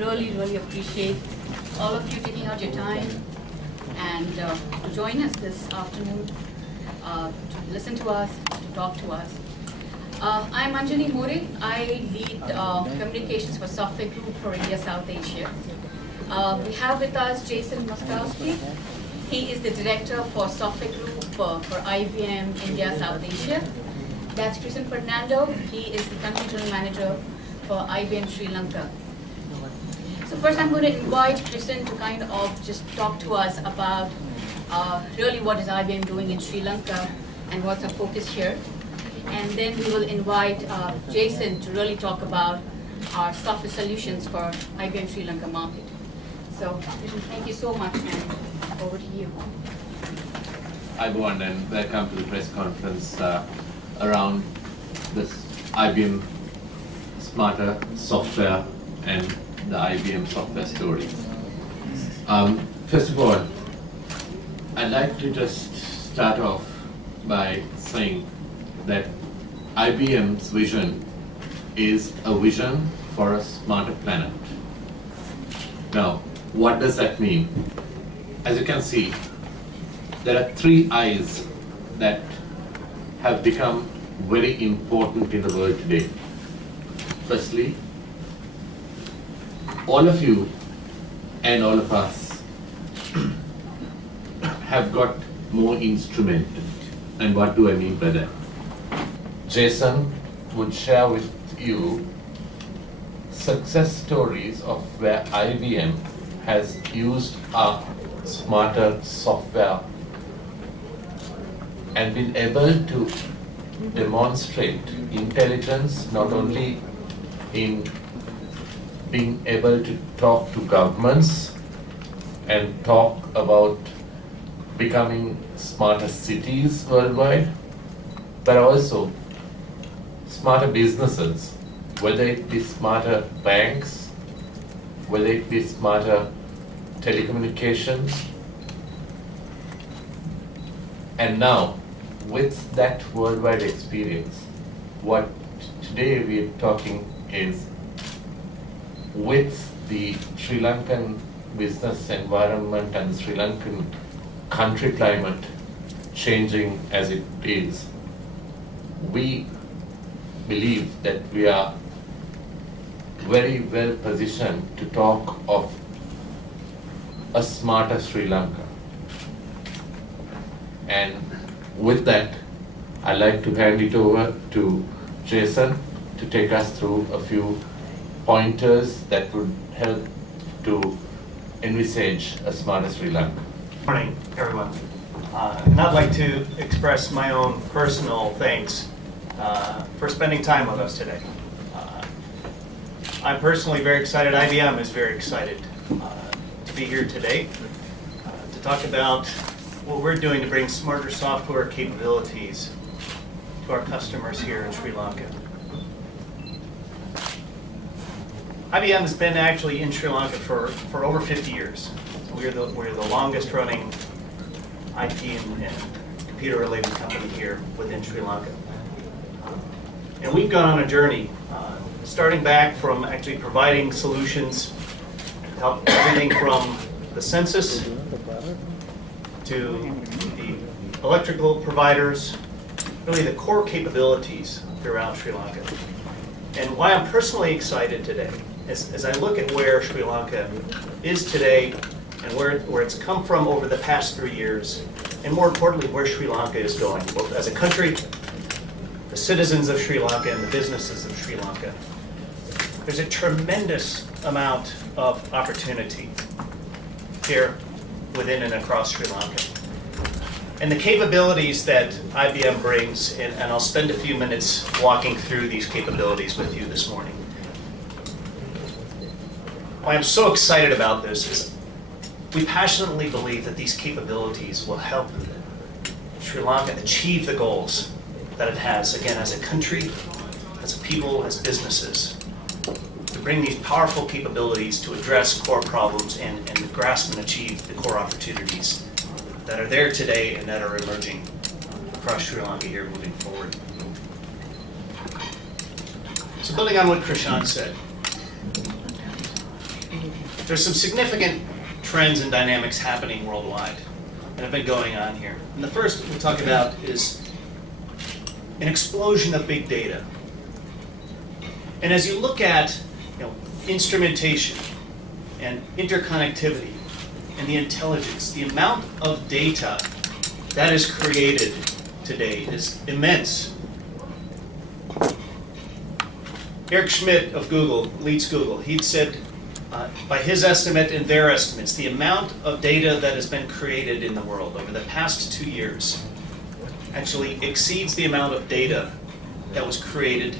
really appreciate all of you taking out your time and to join us this afternoon, to listen to us, to talk to us. I'm Anjani More. I lead communications for Software Group for India South Asia. We have with us Jason Moskowski. He is the director for Software Group for IBM India South Asia. That's Kristen Fernando. He is the country general manager for IBM Sri Lanka. So first I'm going to invite Kristen to kind of just talk to us about really what is IBM doing in Sri Lanka and what's our focus here. And then we will invite Jason to really talk about our software solutions for IBM Sri Lanka market. So Kristen, thank you so much, and over to you. Hi everyone, and welcome to the press conference around this IBM Smarter Software and the IBM software story. First of all, I'd like to just start off by saying that IBM's vision is a vision for a smarter planet. Now, what does that mean? As you can see, there are three I's that have become very important in the world today. Firstly, all of you and all of us have got more instrument. And what do I mean by that? Jason would share with you success stories of where IBM has used our smarter software and been able to demonstrate intelligence not only in being able to talk to governments and talk about becoming smarter cities worldwide, but also smarter businesses, whether it be smarter banks, whether it be smarter telecommunications. And now, with that worldwide experience, what today we are talking is with the Sri Lankan business environment and Sri Lankan country climate changing as it is, we believe that we are very well positioned to talk of a smarter Sri Lanka. And with that, I'd like to hand it over to Jason to take us through a few pointers that would help to envisage a smarter Sri Lanka. Good morning, everyone. And I'd like to express my own personal thanks for spending time with us today. I'm personally very excited. IBM is very excited to be here today to talk about what we're doing to bring smarter software capabilities to our customers here in Sri Lanka. IBM has been actually in Sri Lanka for over 50 years. We're the longest running IT and computer related company here within Sri Lanka. And we've gone on a journey, starting back from actually providing solutions to help everything from the census to the electrical providers, really the core capabilities throughout Sri Lanka. And why I'm personally excited today is as I look at where Sri Lanka is today and where it's come from over the past 3 years, and more importantly, where Sri Lanka is going, both as a country, the citizens of Sri Lanka, and the businesses of Sri Lanka. There's a tremendous amount of opportunity here within and across Sri Lanka. And the capabilities that IBM brings, and I'll spend a few minutes walking through these capabilities with you this morning. Why I'm so excited about this is we passionately believe that these capabilities will help Sri Lanka achieve the goals that it has, again, as a country, as a people, as businesses, to bring these powerful capabilities to address core problems and grasp and achieve the core opportunities that are there today and that are emerging across Sri Lanka here moving forward. So building on what Krishan said, there's some significant trends and dynamics happening worldwide that have been going on here. And the first we'll talk about is an explosion of big data. And as you look at instrumentation and interconnectivity and the intelligence, the amount of data that is created today is immense. Eric Schmidt of Google, leads Google, he'd said, by his estimate and their estimates, the amount of data that has been created in the world over the past 2 years actually exceeds the amount of data that was created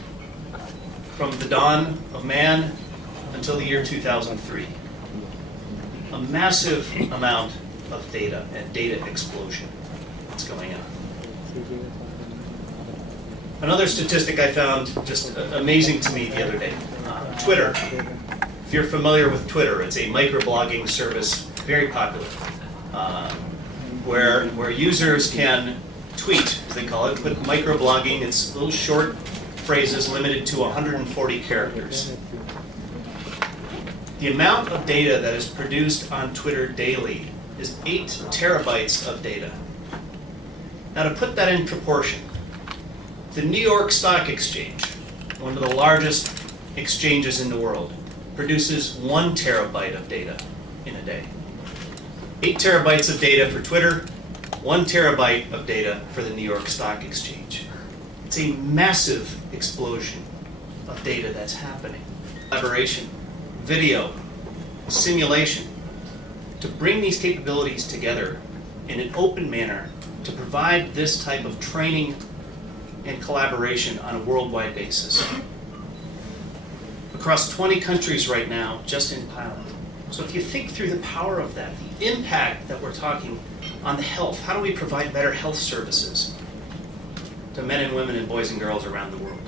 from the dawn of man until the year 2003. A massive amount of data and data explosion that's going on. Another statistic I found just amazing to me the other day. Twitter. If you're familiar with Twitter, it's a microblogging service, very popular, where users can tweet, as they call it, but microblogging, it's little short phrases limited to 140 characters. The amount of data that is produced on Twitter daily is 8 terabytes of data. Now to put that in proportion, the New York Stock Exchange, one of the largest exchanges in the world, produces 1 terabyte of data in a day. 8 terabytes of data for Twitter, 1 terabyte of data for the New York Stock Exchange. It's a massive explosion of data that's happening. Collaboration, video, simulation, to bring these capabilities together in an open manner to provide this type of training and collaboration on a worldwide basis. Across 20 countries right now, just in pilot. So if you think through the power of that, the impact that we're talking on the health, how do we provide better health services to men and women and boys and girls around the world?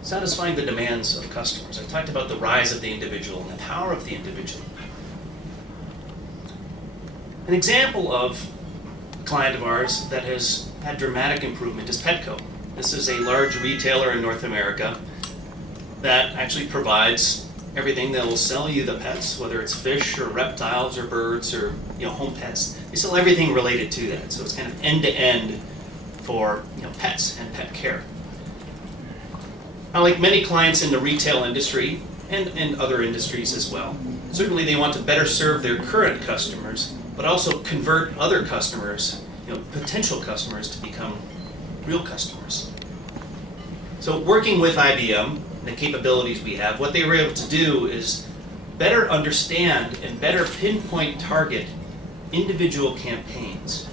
Satisfying the demands of customers. I talked about the rise of the individual and the power of the individual. An example of a client of ours that has had dramatic improvement is Petco. This is a large retailer in North America that actually provides everything that will sell you the pets, whether it's fish or reptiles or birds or home pets. They sell everything related to that. So it's kind of end-to-end for pets and pet care. Now, like many clients in the retail industry and other industries as well, certainly they want to better serve their current customers, but also convert other customers, potential customers, to become real customers. So working with IBM, the capabilities we have, what they were able to do is better understand and better pinpoint target individual campaigns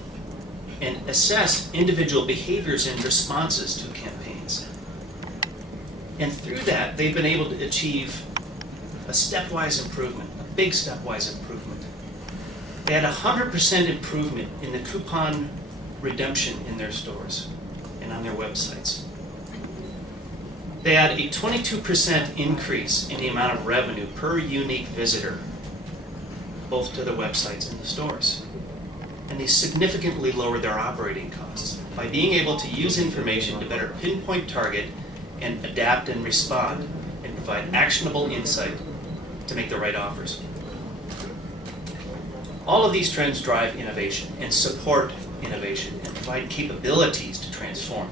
and assess individual behaviors and responses to campaigns. And through that, they've been able to achieve a stepwise improvement, a big stepwise improvement. They had 100% improvement in the coupon redemption in their stores and on their websites. They had a 22% increase in the amount of revenue per unique visitor, both to the websites and the stores. And they significantly lowered their operating costs by being able to use information to better pinpoint target and adapt and respond and provide actionable insight to make the right offers. All of these trends drive innovation and support innovation and provide capabilities to transform.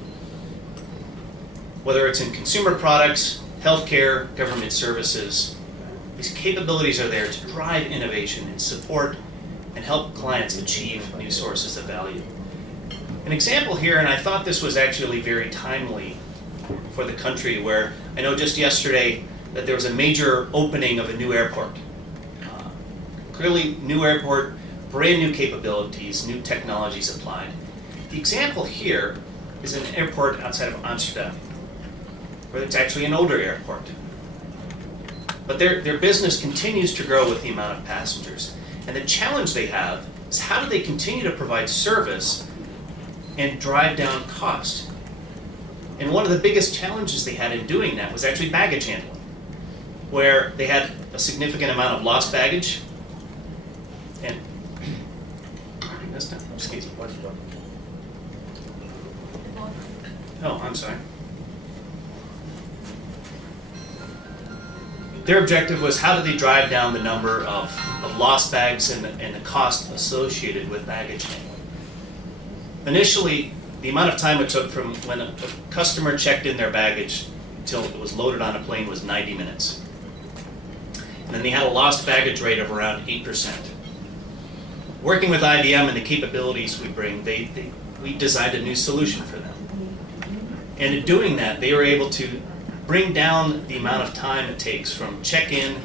Whether it's in consumer products, healthcare, government services, these capabilities are there to drive innovation and support and help clients achieve new sources of value. An example here, and I thought this was actually very timely for the country, where I know just yesterday that there was a major opening of a new airport. Clearly, new airport, brand new capabilities, new technologies applied. The example here is an airport outside of Amsterdam, where it's actually an older airport. But their business continues to grow with the amount of passengers. And the challenge they have is how do they continue to provide service and drive down cost? And one of the biggest challenges they had in doing that was actually baggage handling, where they had a significant amount of lost baggage. And this time, excuse me. Oh, I'm sorry. Their objective was how do they drive down the number of lost bags and the cost associated with baggage handling. Initially, the amount of time it took from when a customer checked in their baggage until it was loaded on a plane was 90 minutes. And then they had a lost baggage rate of around 8%. Working with IBM and the capabilities we bring, we designed a new solution for them. And in doing that, they were able to bring down the amount of time it takes from check-in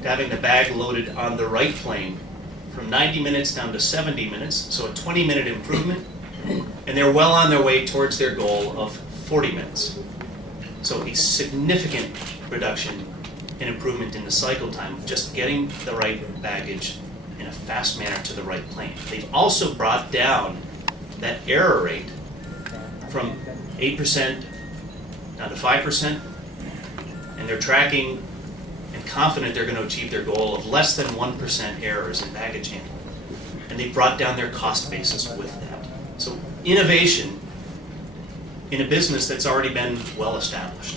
to having the bag loaded on the right plane from 90 minutes down to 70 minutes, so a 20-minute improvement. And they're well on their way towards their goal of 40 minutes. So a significant reduction and improvement in the cycle time of just getting the right baggage in a fast manner to the right plane. They've also brought down that error rate from 8% down to 5%, and they're tracking and confident they're going to achieve their goal of less than 1% errors in baggage handling. And they've brought down their cost basis with that. So innovation in a business that's already been well established.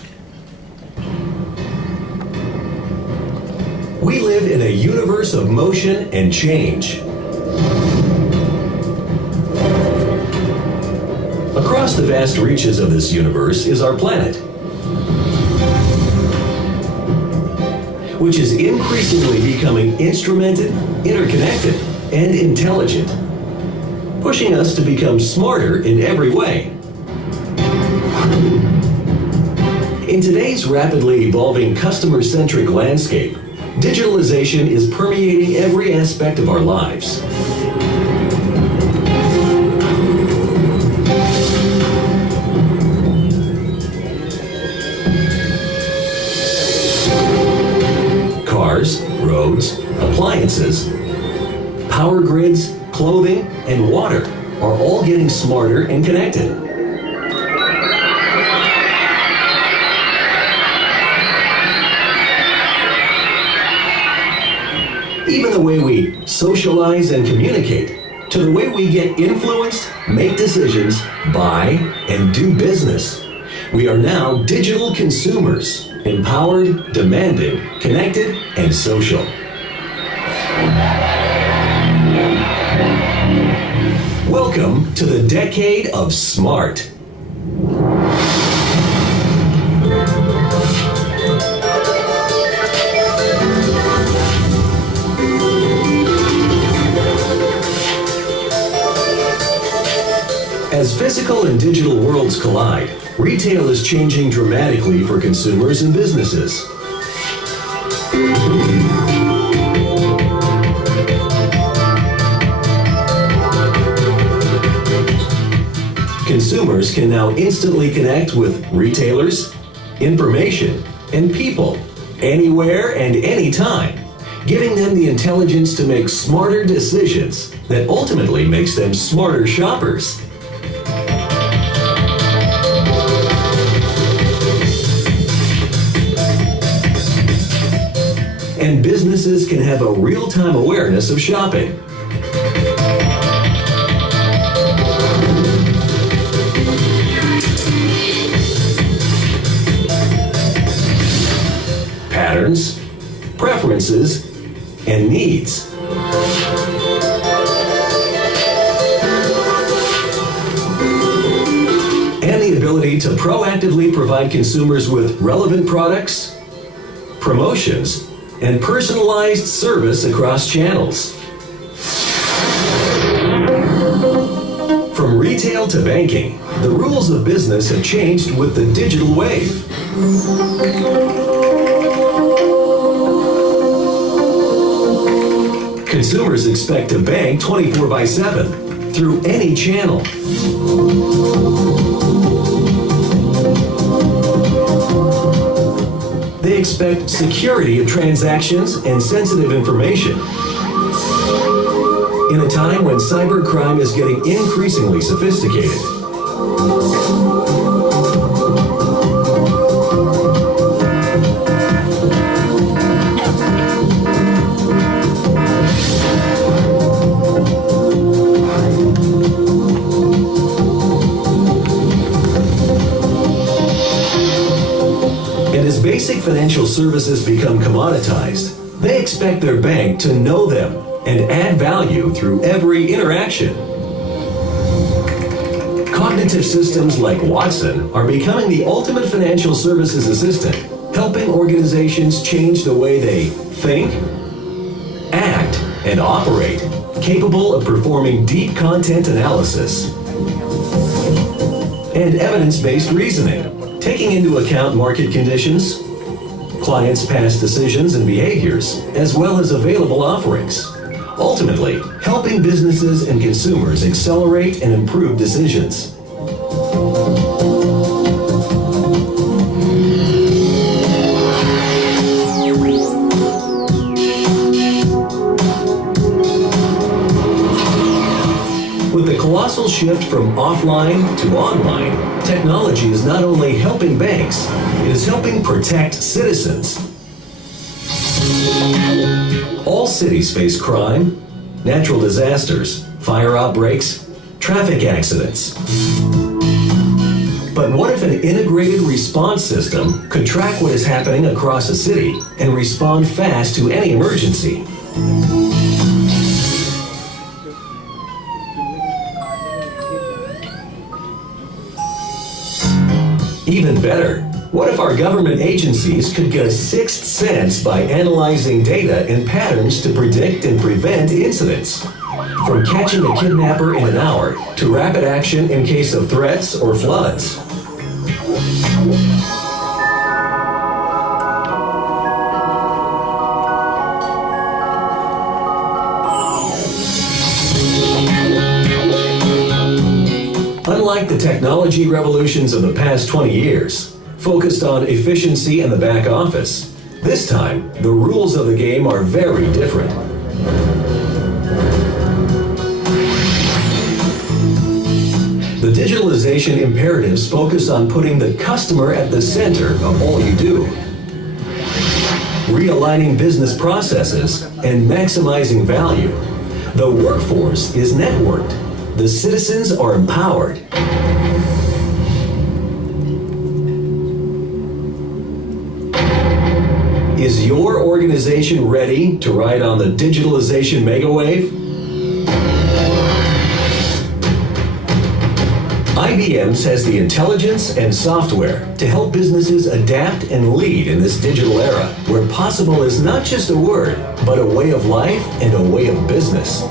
We live in a universe of motion and change. Across the vast reaches of this universe is our planet, which is increasingly becoming instrumented, interconnected, and intelligent, pushing us to become smarter in every way. In today's rapidly evolving customer-centric landscape, digitalization is permeating every aspect of our lives. Cars, roads, appliances, power grids, clothing, and water are all getting smarter and connected. Even the way we socialize and communicate, to the way we get influenced, make decisions, buy, and do business. We are now digital consumers, empowered, demanding, connected, and social. Welcome to the decade of smart. As physical and digital worlds collide, retail is changing dramatically for consumers and businesses. Consumers can now instantly connect with retailers, information, and people anywhere and anytime, giving them the intelligence to make smarter decisions that ultimately makes them smarter shoppers. And businesses can have a real-time awareness of shopping. Patterns, preferences, and needs. And the ability to proactively provide consumers with relevant products, promotions, and personalized service across channels. From retail to banking, the rules of business have changed with the digital wave. Consumers expect to bank 24/7 through any channel. They expect security of transactions and sensitive information. In a time when cybercrime is getting increasingly sophisticated. basic financial services become commoditized, they expect their bank to know them and add value through every interaction. Cognitive systems like Watson are becoming the ultimate financial services assistant, helping organizations change the way they think, act, and operate, capable of performing deep content analysis and evidence-based reasoning, taking into account market conditions, clients' past decisions and behaviors, as well as available offerings. Ultimately, helping businesses and consumers accelerate and improve decisions. With the colossal shift from offline to online, technology is not only helping banks, it is helping protect citizens. All cities face crime, natural disasters, fire outbreaks, traffic accidents. But what if an integrated response system could track what is happening across a city and respond fast to any emergency? Even better, what if our government agencies could get a sixth sense by analyzing data and patterns to predict and prevent incidents? From catching a kidnapper in an hour to rapid action in case of threats or floods. Unlike the technology revolutions of the past 20 years, focused on efficiency in the back office, this time, the rules of the game are very different. The digitalization imperatives focus on putting the customer at the center of all you do. Realigning business processes and maximizing value. The workforce is networked. The citizens are empowered. Is your organization ready to ride on the digitalization megawave? IBM has the intelligence and software to help businesses adapt and lead in this digital era, where possible is not just a word, but a way of life and a way of business.